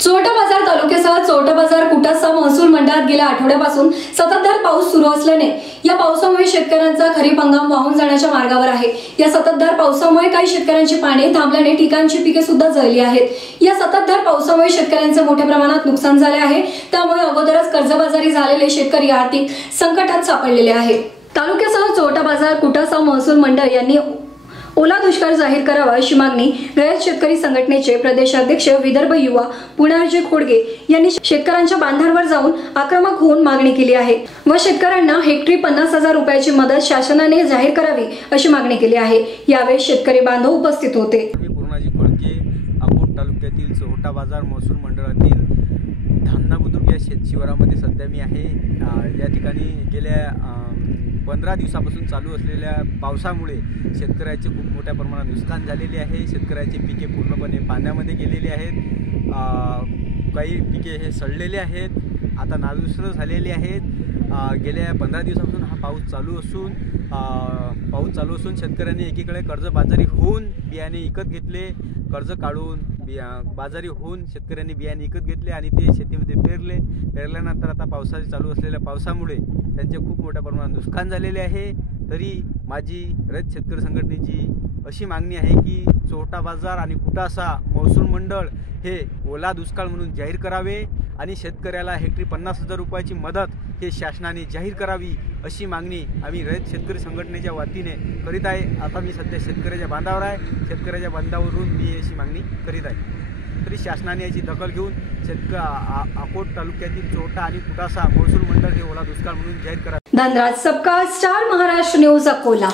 चोरटा बाजार तालुक्यासह चोरटा बाजार कुटासा महसूल मंडळात गेल्या आठवड्यापासून संततधार पाऊस सुरू असल्याने या पावसामुळे शेतकऱ्यांचा खरीप हंगाम वाहून जाण्याच्या मार्गावर आहे। या संततधार पावसामुळे काही शेतकऱ्यांची पाने थांबल्याने ठिकाणची पिके सुद्धा जळली आहेत। या संततधार पावसामुळे शेतकऱ्यांचे मोठ्या प्रमाणात नुकसान झाले आहे। त्यामुळे अगोदरच कर्जबाजारी झालेले शेतकरी आर्थिक संकटात सापडलेले आहेत। तालुक्यासह चोरटा बाजार कुटासा महसूल मंडळ यांनी ओला दुष्काळ जाहीर करावा अशी मागणी रयत शेतकरी संघटनेचे प्रदेशाध्यक्ष विदर्भ युवा पुनारजी खोडगे यांनी शेतकऱ्यांच्या बांधावर जाऊन आक्रमक होऊन मागणी केली आहे व शेतकऱ्यांना हेक्टरी 50,000 रुपयाची मदत शासनाने जाहीर करावी अशी मागणी केली आहे। यावेळी शेतकरी बांधव उपस्थित होते। पुनारजी खोडगे अकोट तालुक्यातील चोरटा बाजार महसूल मंडळातील धामणा बुद्रुक या शेतशिवारामध्ये सध्या मी आहे। या ठिकाणी गेल्या 15 दिवसापासून चालू असलेल्या पावसामुळे शेतकऱ्याचे खूप मोठ्या प्रमाणात नुकसान झालेले आहे। शेतकऱ्याचे पिके पूर्णपणे पाण्यामध्ये गेलेले आहेत। काही पिके हे सडलेले आहेत, आता नादुरुस्त झालेले आहेत। गेल्या 15 दिवसापासून हा पाऊस चालू असून शेतकऱ्यांनी एकीकडे कर्जबाजारी होऊन बियाणे विकत घेतले, कर्ज काढून बाजारी होऊन शेतकऱ्यांनी बियाणे विकत घेतले आणि ते शेतीमध्ये पेरल्यानंतर आता चालू असलेल्या पावसामुळे त्यांचे खूप मोठ्या प्रमाणात नुकसान झालेले आहे। तरी माझी रयत शेतकरी संघटनेची अशी मागणी आहे की चोरटा बाजार आणि कुटासा महसूल मंडळ हे ओला दुष्काळ म्हणून जाहीर करावे आणि शेतकऱ्याला हेक्टरी 50,000 रुपयाची मदत हे शासनाने जाहीर करावी अशी मागणी आम्ही रयत शेतकरी संघटनेच्या वतीने करीत आहे। आता मी सध्या शेतकऱ्याच्या बांधावर आहे, शेतकऱ्याच्या बांधावरून मी अशी मागणी करीत आहे। तरी शासनाने याची दखल घेऊन अकोट तालुक्यातील चोरटा आणि कुटासा महसूल मंडळ हे ओला दुष्काळ म्हणून जाहीर करावे। धनराज सबका स्टार महाराष्ट्र न्यूज अकोला।